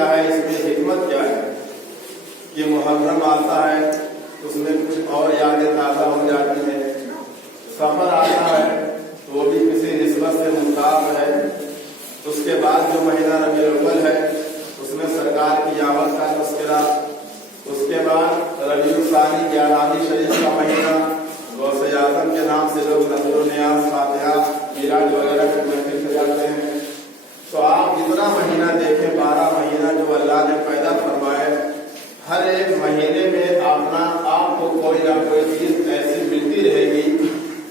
کیا ہے، اس میں حکمت کیا ہے کہ محرم آتا ہے اس میں کچھ اور یادیں تازہ ہو جاتی ہیں، سفر آتا ہے تو وہ بھی کسی نسبت سے ممتاز ہے، اس کے بعد جو مہینہ ربیع الاول ہے اس میں سرکار کی آمد کا تذکرہ، اس کے بعد ربیع الثانی 11ویں شریف کا مہینہ، غوث اعظم کے نام سے لوگ نذر و نیاز، فاتحہ، میراج وغیرہ کی محفل سجاتے ہیں۔ تو آپ جتنا مہینہ دیکھیں، 12 مہینہ جو اللہ نے پیدا فرمائے، ہر ایک مہینے میں آپ کو کوئی نہ کوئی چیز ایسی ملتی رہے گی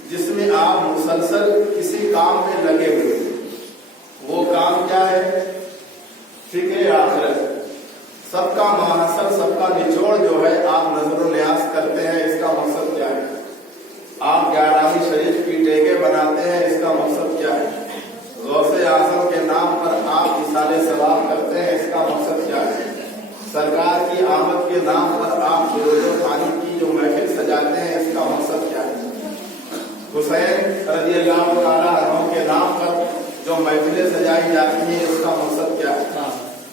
جس میں آپ مسلسل کسی کام میں لگے ہوئے ہیں۔ وہ کام کیا ہے؟ فکر آخرت۔ سب کا محصل، سب کا نچوڑ جو ہے آپ نظر و نیاز کرتے ہیں، اس کا مقصد کیا ہے؟ آپ 11ویں شریف کی ٹیکے بناتے ہیں، اس کا مقصد کیا ہے؟ غوث اعظم کے نام پر آپ اصالہ ثواب کرتے ہیں، اس کا مقصد کیا ہے؟ سرکار کی آمد کے نام پر آپ درود و خوانی کی جو محفل سجاتے ہیں، اس کا مقصد کیا ہے؟ حسین رضی اللہ تعالیٰ عنہ کے نام پر جو محفلیں سجائی جاتی ہیں، اس کا مقصد کیا ہے؟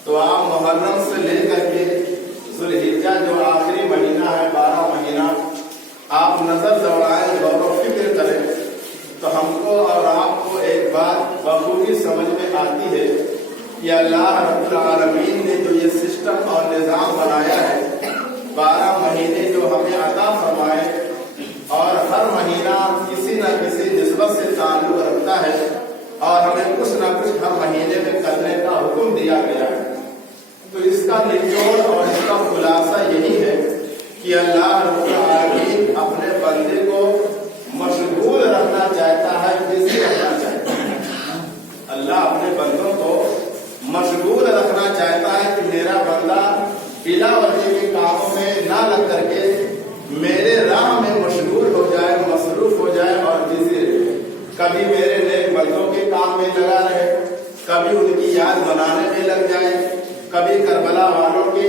تو آپ محرم سے لے کر کے ذوالحجہ جو آخری مہینہ ہے، 12 مہینہ آپ نظر دوڑائیں، غور و فکر کریں تو ہم کو اور آپ کو ایک بات بخوبی سمجھ میں آتی ہے کہ اللہ رب العالمین نے جو یہ سسٹم اور نظام بنایا ہے، 12 مہینے جو ہمیں عطا فرمائے، اور ہر مہینہ کسی نہ کسی نسبت سے تعلق رکھتا ہے، اور ہمیں کچھ نہ کچھ ہر مہینے میں کرنے کا حکم دیا گیا ہے۔ تو اس کا نچوڑ اور اس کا خلاصہ یہی ہے کہ اللہ رب العالمین اپنے بندے کو مشغول رکھنا چاہتا ہے، بزی رکھنا چاہتا ہے۔ اللہ اپنے بندوں کو مشغول رکھنا چاہتا ہے کہ میرا بندہ بلا وجہ کے کاموں میں نہ لگ کر کے میرے راہ میں مشغول ہو جائے، مصروف ہو جائے اور بزی رہے۔ کبھی میرے نیک بندوں کے کام میں لگا رہے، کبھی ان کی یاد منانے میں لگ جائے، کبھی کربلا والوں کی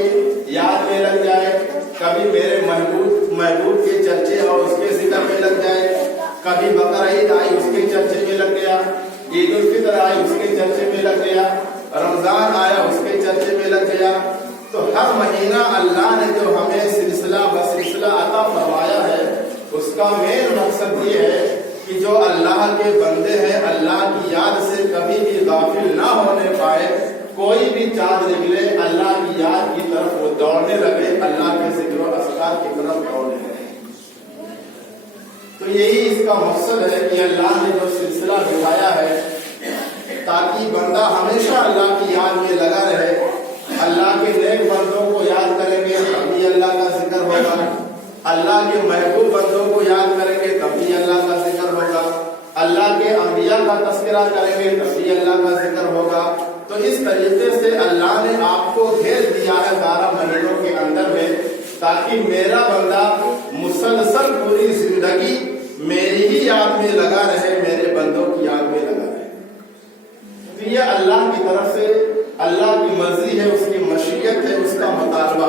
یاد میں لگ جائے، کبھی میرے محبوب کے چرچے اور اس کے ذکر میں لگ جائے، کبھی بقرعید آئی اس کے چرچے میں لگ گیا، عید الفطر آئی اس کے چرچے میں لگ گیا، رمضان آیا اس کے چرچے میں لگ گیا۔ تو ہر مہینہ اللہ نے جو ہمیں سلسلہ بسلسلہ عطا فرمایا ہے، اس کا مین مقصد یہ ہے کہ جو اللہ کے بندے ہیں اللہ کی یاد سے کبھی بھی غافل نہ ہونے پائے۔ کوئی بھی چاند نکلے اللہ کی یاد کی طرف وہ دوڑنے لگے، اللہ کے ذکر و اذکار کی طرف دوڑنے لگے۔ تو یہی اس کا مقصد ہے کہ اللہ نے جو سلسلہ دکھایا ہے تاکہ بندہ ہمیشہ اللہ کی یاد میں لگا رہے، اللہ کے نیک بندوں کو یاد کریں گے تب بھی اللہ کا ذکر ہوگا، اللہ کے محبوب بندوں کو یاد کریں گے تب بھی اللہ کا ذکر ہوگا، اللہ کے انبیاء کا تذکرہ کریں گے تب بھی اللہ کا ذکر ہوگا۔ تو اس طریقے سے اللہ نے آپ کو گھیر دیا ہے 12 مہینوں کے اندر میں، تاکہ میرا بندہ مسلسل پوری زندگی میری ہی یاد میں لگا رہے، میرے بندوں کی یاد میں لگا رہے۔ تو یہ اللہ کی طرف سے اللہ کی مرضی ہے، اس کی مشیت ہے، اس کا مطالبہ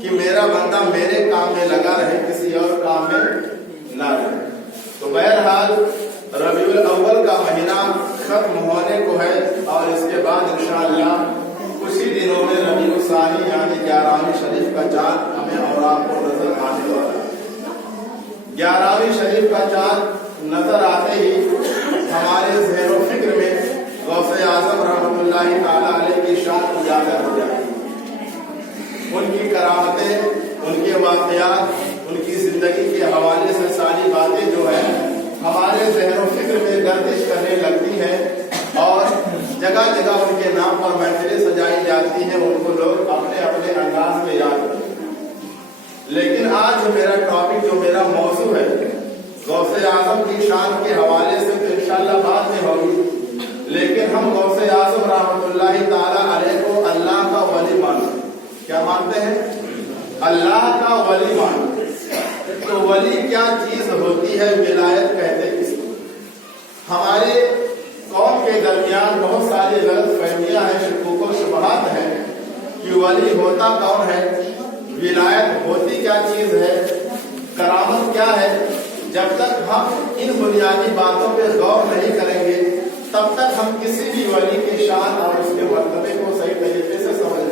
کہ میرا بندہ میرے کام میں لگا رہے، کسی اور کام میں نہ رہے۔ تو بہرحال ربیع الاول کا مہینہ ختم ہونے کو ہے، اور اس کے بعد انشاءاللہ کچھ ہی دنوں میں ربیع الثانی یعنی 11ویں شریف کا چاند ہمیں اور آپ کو نظر آنے والا ہے۔ 11ویں شریف کا چاند نظر آتے ہی ہمارے ذہن و فکر میں غوث اعظم رحمۃ اللہ تعالیٰ علیہ کی شان اجاگر ہو جاتی ہے۔ ان کی کرامتیں، ان کے واقعات، ان کی زندگی کے حوالے سے ساری باتیں جو ہیں ہمارے ذہن و فکر میں گردش کرنے لگتی ہیں، اور جگہ جگہ ان کے نام پر محفلیں سجائی جاتی ہیں، ان کو لوگ اپنے اپنے انداز میں یاد کرتے ہیں۔ لیکن آج جو میرا ٹاپک، جو میرا موضوع ہے، غوث اعظم کی شان کے حوالے سے تو انشاءاللہ بعد میں ہوگی، لیکن ہم غوث اعظم رحمۃ اللہ تعالیٰ علیہ کو اللہ کا ولی مانتے ہیں۔ کیا مانتے ہیں؟ اللہ کا ولی مانتے ہیں۔ تو ولی کیا چیز ہوتی ہے؟ ولایت کہتے ہیں کس کو؟ ہمارے قوم کے درمیان بہت ساری غلط فہمیاں ہیں، شکوک و شبہات ہیں کہ ولی ہوتا کون ہے، ولایت ہوتی کیا چیز ہے، کرامت کیا ہے۔ جب تک ہم ان بنیادی باتوں پہ غور نہیں کریں گے تب تک ہم کسی بھی ولی کی شان اور اس کے مرتبے کو صحیح طریقے سے سمجھ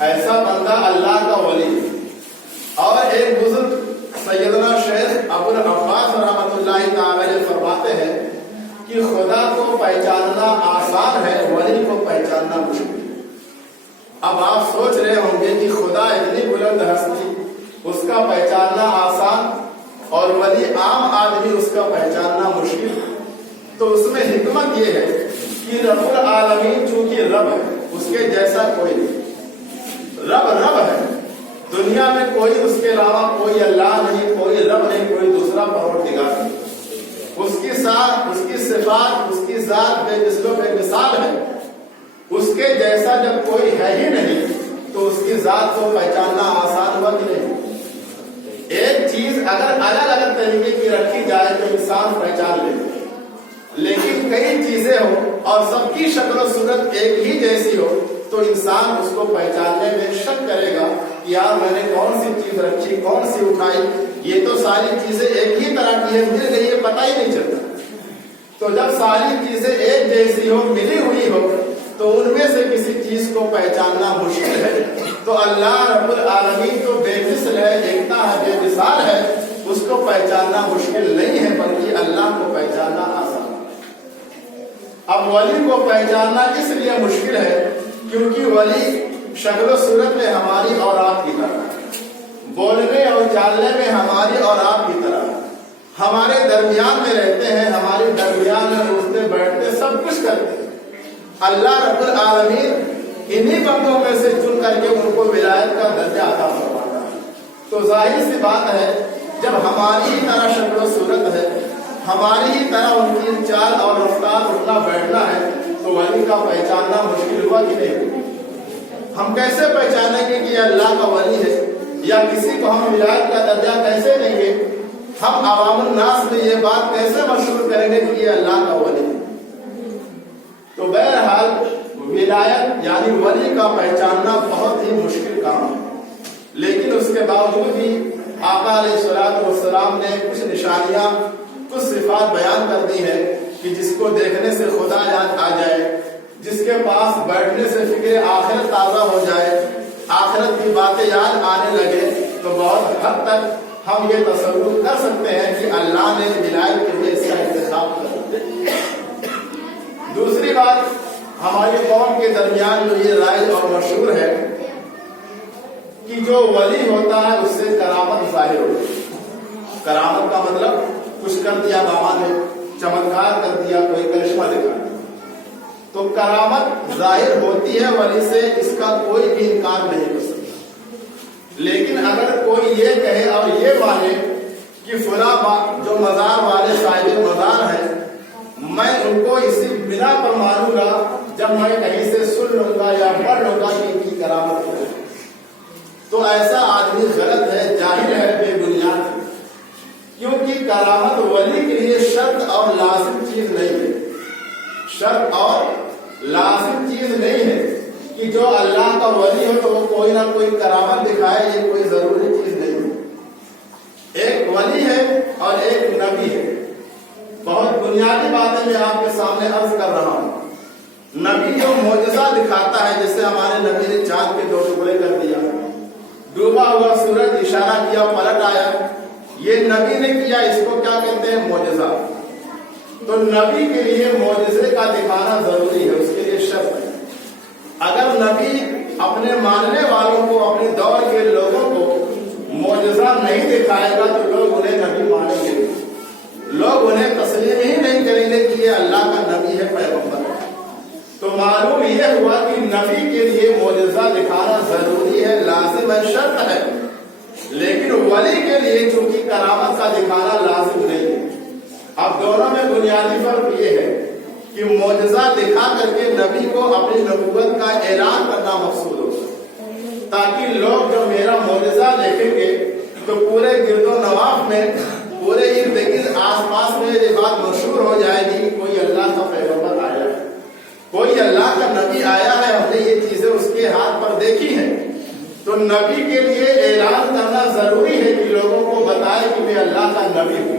ایسا بندہ اللہ کا ولی. اور ایک بزرگ سیدنا شیخ ابو العباس رحمۃ اللہ تعالی علیہ فرماتے ہیں کہ خدا کو پہچاننا آسان ہے، ولی کو پہچاننا مشکل. اب آپ سوچ رہے ہوں گے کہ خدا اتنی بلند ہستی، اس کا پہچاننا آسان اور ولی عام آدمی اس کا پہچاننا مشکل. تو اس میں حکمت یہ ہے کہ رب العالمین چونکہ رب ہے، اس کے جیسا کوئی نہیں. رب ہے، دنیا میں کوئی اس کے علاوہ کوئی اللہ نہیں، کوئی رب نہیں، کوئی دوسرا پروردگار نہیں. اس کی صفات، اس کی ذات بے مثل و بے مثال ہے. اس کے جیسا جب کوئی ہے ہی نہیں تو اس کی ذات کو پہچاننا آسان ہوا کہ نہیں. ایک چیز اگر الگ الگ طریقے کی رکھی جائے تو انسان پہچان لے، لیکن کئی چیزیں ہوں اور سب کی شکل و صورت ایک ہی جیسی ہو تو انسان اس کو پہچاننے میں شک کرے گا کہ یار میں نے کون سی چیز رکھی، کون سی اٹھائی، یہ تو ساری چیزیں ایک ہی طرح کی ہے، مل گئی ہے، پتہ ہی نہیں چلتا. تو جب ساری چیزیں ایک جیسی ہو، ملی ہوئی ہو، تو ان میں سے کسی چیز کو پہچاننا مشکل ہے. تو اللہ رب العالمین تو بے مثل ہے، ایکتا ہے، بے مثال ہے، اس کو پہچاننا مشکل نہیں ہے بلکہ اللہ کو پہچاننا آسان. اب ولی کو پہچاننا اس لیے مشکل ہے کیونکہ ولی شکل و صورت میں ہماری اور آپ کی طرح، بولنے اور چالنے میں ہماری اور آپ کی طرح، ہمارے درمیان میں رہتے ہیں، ہمارے درمیان میں اٹھتے بیٹھتے سب کچھ کرتے ہیں. اللہ رب العالمین انہی بندوں میں سے چن کر کے ان کو ولایت کا درجہ عطا فرماتا ہے. تو ظاہر سی بات ہے جب ہماری ہی طرح شکل و صورت ہے، ہماری ہی طرح ان کی چال اور رفتار اٹھنا بیٹھنا ہے تو ولی کا پہچاننا مشکل ہوا کہ نہیں. ہم کیسے پہچانیں گے کہ یہ اللہ کا ولی ہے، یا کسی کو ہم ولایت کا درجہ کیسے دیں گے؟ ہم عوام الناس میں یہ بات کیسے مشہور کریں گے کہ یہ اللہ کا ولی ہے؟ تو بہرحال ولایت یعنی ولی کا پہچاننا بہت ہی مشکل کام ہے. لیکن اس کے باوجود بھی آقا علیہ الصلوۃ والسلام نے کچھ نشانیاں، کچھ صفات بیان کر دی ہے کہ جس کو دیکھنے سے خدا یاد آ جائے، جس کے پاس بیٹھنے سے فکر آخرت تازہ ہو جائے، آخرت کی باتیں یاد آنے لگے، تو بہت حد تک ہم یہ تصور کر سکتے ہیں کہ اللہ نے ولایت کے لیے اس کا انتخاب کر دیا. دوسری بات، ہماری قوم کے درمیان جو یہ رائج اور مشہور ہے کہ جو ولی ہوتا ہے اس سے کرامت ظاہر ہوتی ہے. کرامت کا مطلب کچھ کر دیا بابا نے، چمتکار کر دیا، کوئی کرشمہ دکھا دیا. تو کرامت ظاہر ہوتی ہے ولی سے، اس کا کوئی بھی انکار نہیں کر سکتا. لیکن اگر کوئی یہ کہے اور یہ مانے کہ فلاں جو مزار والے صاحب مزار ہیں، میں ان کو اسی بنا پر مانوں گا جب میں کہیں سے سن لوں گا یا پڑھ لوں گا کہ ان کی کرامت ہے، تو ایسا آدمی غلط ہے، جاہل ہے، بے بنیاد ہے. کیونکہ کرامت ولی کے لیے شرط اور لازم چیز نہیں ہے. شرط اور لازم چیز نہیں ہے کہ جو اللہ کا ولی ہو تو وہ کوئی نہ کوئی کرامت دکھائے، یہ کوئی ضروری چیز نہیں ہے. ایک ولی ہے اور ایک نبی ہے. بہت بنیادی باتیں میں آپ کے سامنے عرض کر رہا ہوں. نبی جو معجزہ دکھاتا ہے، جیسے ہمارے نبی نے چاند کے 2 ٹکڑے کر دیا، ڈوبا ہوا سورج اشارہ کیا پلٹ آیا، یہ نبی نے کیا، اس کو کیا کہتے ہیں؟ معجزہ. تو نبی کے لیے معجزے کا دکھانا ضروری ہے، اس کے لیے شرط ہے. اگر نبی اپنے ماننے والوں کو، اپنے دور کے لوگوں کو معجزہ نہیں دکھائے گا تو لوگ انہیں نبی مانیں گے، لوگ انہیں تسلیم ہی نہیں کریں گے کہ یہ اللہ کا نبی ہے، پیغمبر ہے. تو معلوم یہ ہوا کہ نبی کے لیے معجزہ دکھانا ضروری ہے، لازم ہے، شرط ہے. لیکن ولی کے لیے چونکہ کرامت کا دکھانا لازم نہیں ہے. اب دونوں میں بنیادی فرق یہ ہے کہ معجزہ دکھا کر کے نبی کو اپنی نبوت کا اعلان کرنا مقصود ہو، تاکہ لوگ جب میرا معجزہ دیکھیں گے تو پورے گرد و نواح میں، پورے ارد گرد آس پاس میں یہ بات مشہور ہو جائے گی کہ کوئی اللہ کا پیغمبر آیا ہے، کوئی اللہ کا نبی آیا ہے، ہم نے یہ چیزیں اس کے ہاتھ پر دیکھی ہیں. تو نبی کے لیے اعلان کرنا ضروری ہے کہ لوگوں کو بتائے کہ میں اللہ کا نبی ہوں،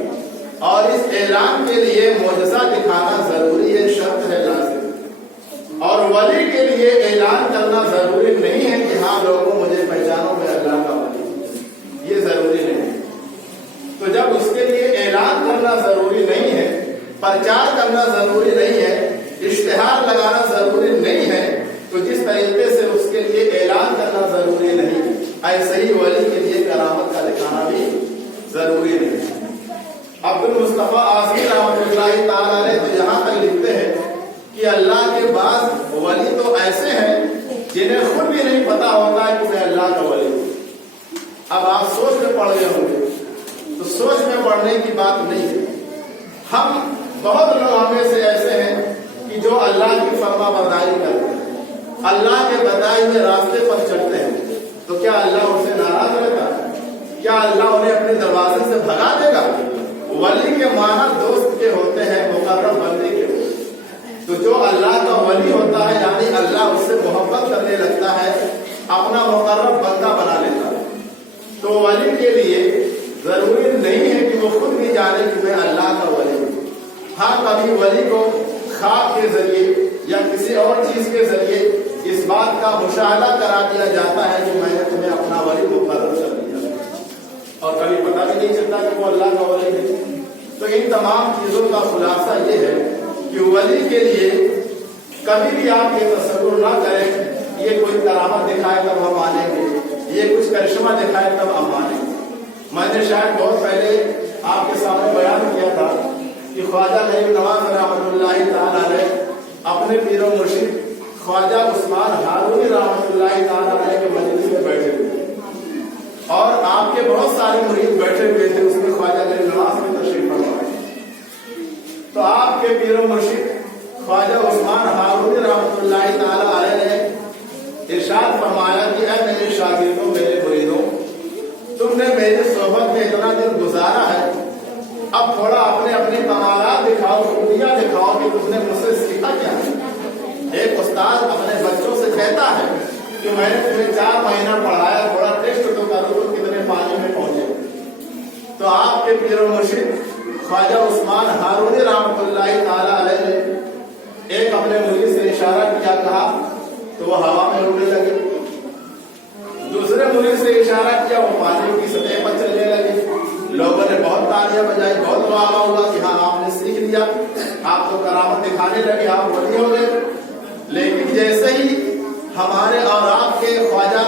اور اس اعلان کے لیے معجزہ دکھانا ضروری ہے، شرط ہے، لازم. اور ولی کے لیے اعلان کرنا ضروری نہیں ہے کہ ہاں لوگ کرنا ضروری نہیں ہے, اشتہار لگانا ضروری نہیں ہے, تو جس طریقے سے اس کے لیے اعلان کرنا ضروری نہیں, ایسے ہی ولی کے لیے کرامت کا دکھانا بھی ضروری نہیں. عبد المصطفیٰ آصفی رحمۃ اللہ تعالی علیہ تو یہاں تک لکھتے ہیں کہ اللہ کے بعض ولی تو ایسے ہیں جنہیں خود بھی نہیں پتا ہوتا ہے کہ میں اللہ کا ولی ہوں. اب آپ سوچ میں پڑ گئے ہوں گے, تو سوچ میں پڑنے کی بات نہیں ہے. ہم بہت لوگ ہمیں سے ایسے ہیں کہ جو اللہ کی فرما برداری کرتے ہیں, اللہ کے بتائے ہوئے راستے پر چلتے ہیں, تو کیا اللہ ان سے ناراض رہتا ہے؟ کیا اللہ انہیں اپنے دروازے سے بھگا دے گا؟ ولی کے معنی دوست کے ہوتے ہیں, مقرب بندے کے ہوتے ہیں. تو جو اللہ کا ولی ہوتا ہے یعنی اللہ اس سے محبت کرنے لگتا ہے, اپنا مقرب بندہ بنا لیتا ہے. تو ولی کے لیے ضروری نہیں ہے کہ وہ خود بھی جانے کہ میں اللہ کا ولی ہوں. ہاں کبھی ولی کو خواب کے ذریعے یا کسی اور چیز کے ذریعے اس بات کا مشاہدہ کرا دیا جاتا ہے کہ میں نے تمہیں اپنا ولی مقرر کر دیا, اور کبھی پتہ بھی نہیں چلتا کہ وہ اللہ کا ولی ہے. تو ان تمام چیزوں کا خلاصہ یہ ہے کہ ولی کے لیے کبھی بھی آپ یہ تصور نہ کریں یہ کوئی کرامت دکھائے تب ہم مانیں گے, یہ کچھ کرشمہ دکھائے تب ہم مانیں گے. میں نے شاید بہت پہلے آپ کے سامنے بیان کیا تھا کہ خواجہ غریب نواز رحمۃ اللہ تعالی علیہ اپنے پیر و مرشد خواجہ عثمان ہارونی رحمۃ اللہ تعالی علیہ کے مجلس میں بیٹھے ہوئے, اور آپ کے بہت سارے مرید بیٹھے ہوئے تھے, اس میں خواجہ غریب نواز میں تشریف فرما. تو آپ کے پیر و مرشد خواجہ عثمان ہارونی رحمۃ اللہ تعالی علیہ نے ارشاد فرمایا کہ اے میرے شاگردوں, میرے مریدوں, تم نے میری صحبت میں اتنا دن گزارا ہے, اب تھوڑا اپنے اپنے کمالات دکھاؤ, خوبیاں دکھاؤ کہ تم نے مجھ سے سیکھا کیا ہے. ایک استاد اپنے بچوں سے کہتا ہے کہ میں نے تمہیں 4 مہینہ پڑھایا, تھوڑا ٹیسٹ تو کرو تو کتنے پانی میں پہنچے. تو آپ کے پیر و مرشد خواجہ عثمان ہارونی رحمۃ اللہ تعالی علیہ نے ایک اپنے مرید سے اشارہ کیا, کہا تو وہ ہوا میں اڑنے لگے. دوسرے مرید سے اشارہ کیا, وہ پانی کی سطح پر چلنے لگے. لوگوں نے بہت تالیاں بجائی, بہت واہ ہوا کہ ہاں آپ نے سیکھ لیا, آپ تو کرامت دکھانے لگے, آپ ولی ہو گئے. لیکن جیسے ہی ہمارے اور آپ کے خواجہ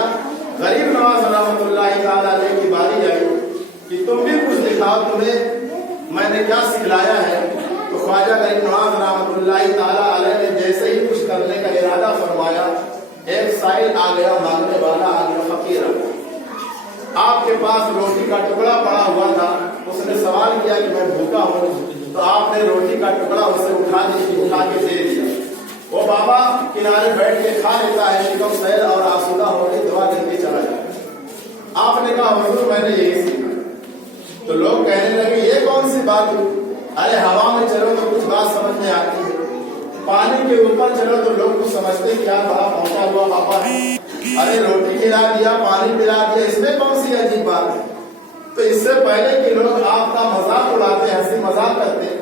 غریب نواز رحمۃ اللہ تعالی علیہ کی باری آئی کہ تم بھی کچھ دکھاؤ, تمہیں میں نے کیا سکھلایا ہے, تو خواجہ غریب نواز رحمۃ اللہ تعالی علیہ نے جیسے ہی کچھ کرنے کا ارادہ فرمایا, ایک سائل آ گیا, مانگنے والا آ گیا, فقیر آ گیا. آپ کے پاس روٹی کا ٹکڑا پڑا ہوا تھا, اس نے سوال کیا کہ میں بھوکا ہوں, تو آپ نے روٹی کا ٹکڑا اسے اٹھا کے دے دیا. وہ بابا کنارے بیٹھ کے کھا لیتا ہے, شکم سیل اور آسودہ ہو کے دعا دیتے چلا جاتا ہے. آپ نے کہا حضور میں نے یہی سیکھا. تو لوگ کہنے لگے یہ کون سی بات ہوئی, ارے ہوا میں چلو تو کچھ بات سمجھ میں آتی ہے, پانی کے اوپر چلو تو لوگ کچھ سمجھتے کیا بڑا پہنچا ہوا بابا ہے, ارے روٹی کھلا دیا, پانی پلا دیا, اس میں کون سی عجیب بات ہے. تو اس سے پہلے کہ لوگ آپ کا مذاق اڑاتے, ہنسی مذاق کرتے,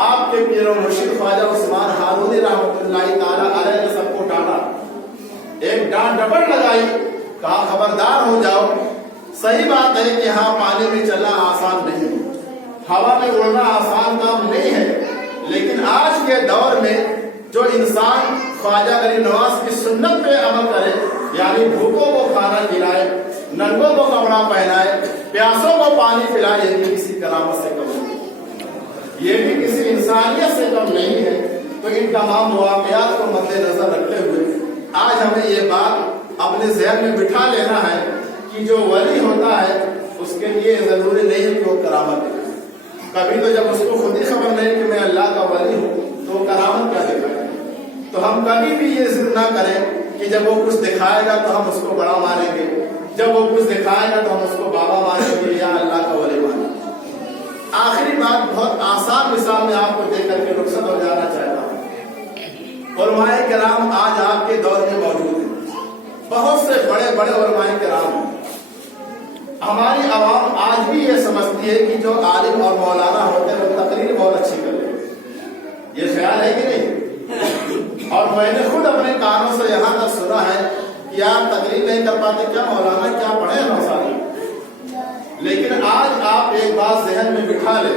آپ کے پیر و مرشد خواجہ عثمان ہارونی رحمۃ اللہ تعالی علیہ نے سب کو ڈانٹا, ایک ڈانٹ ڈپٹ لگائی, کہا خبردار ہو جاؤ. صحیح بات ہے کہ ہاں پانی میں چلنا آسان نہیں, ہوا میں اڑنا آسان کام نہیں ہے, لیکن آج کے دور میں جو انسان خواجہ غریب نواز کی سنت پہ عمل کرے, یعنی بھوکوں کو کھانا کھلائے, ننگوں کو کپڑا پہنائے, پیاسوں کو پانی پلائے, یہ بھی کسی کرامت سے کم نہیں, یہ بھی کسی انسانیت سے کم نہیں ہے. تو ان تمام واقعات کو مد نظر رکھتے ہوئے آج ہمیں یہ بات اپنے ذہن میں بٹھا لینا ہے کہ جو ولی ہوتا ہے اس کے لیے ضروری نہیں ہے کہ وہ کرامت دکھائے. کبھی تو جب اس کو خود ہی خبر نہیں کہ میں اللہ کا ولی ہوں تو وہ کرامت کیا دکھائے. تو ہم کبھی بھی یہ ضد نہ کریں کہ جب وہ کچھ دکھائے گا تو ہم اس کو بڑا مانیں گے, جب وہ کچھ دکھائے گا تو ہم اس کو بابا مانیں گے یا اللہ کا ولی مانیں گے. آخری بات بہت آسان مثال میں آپ کو دے کر کے رخصت ہو جانا چاہتا ہوں. علماء کرام آج آپ کے دور میں موجود ہیں, بہت سے بڑے بڑے علماء کرام ہیں. ہماری عوام آج بھی یہ سمجھتی ہے کہ جو عالم اور مولانا ہوتے ہیں وہ تقریر بہت اچھی کر رہے ہیں, یہ خیال ہے کہ نہیں. اور میں نے خود اپنے کانوں سے یہاں تک سنا ہے کہ آپ تقریر نہیں کر پاتے, کیا مولانا کیا پڑھے ہیں سارے. لیکن آج آپ ایک بات ذہن میں بٹھا لیں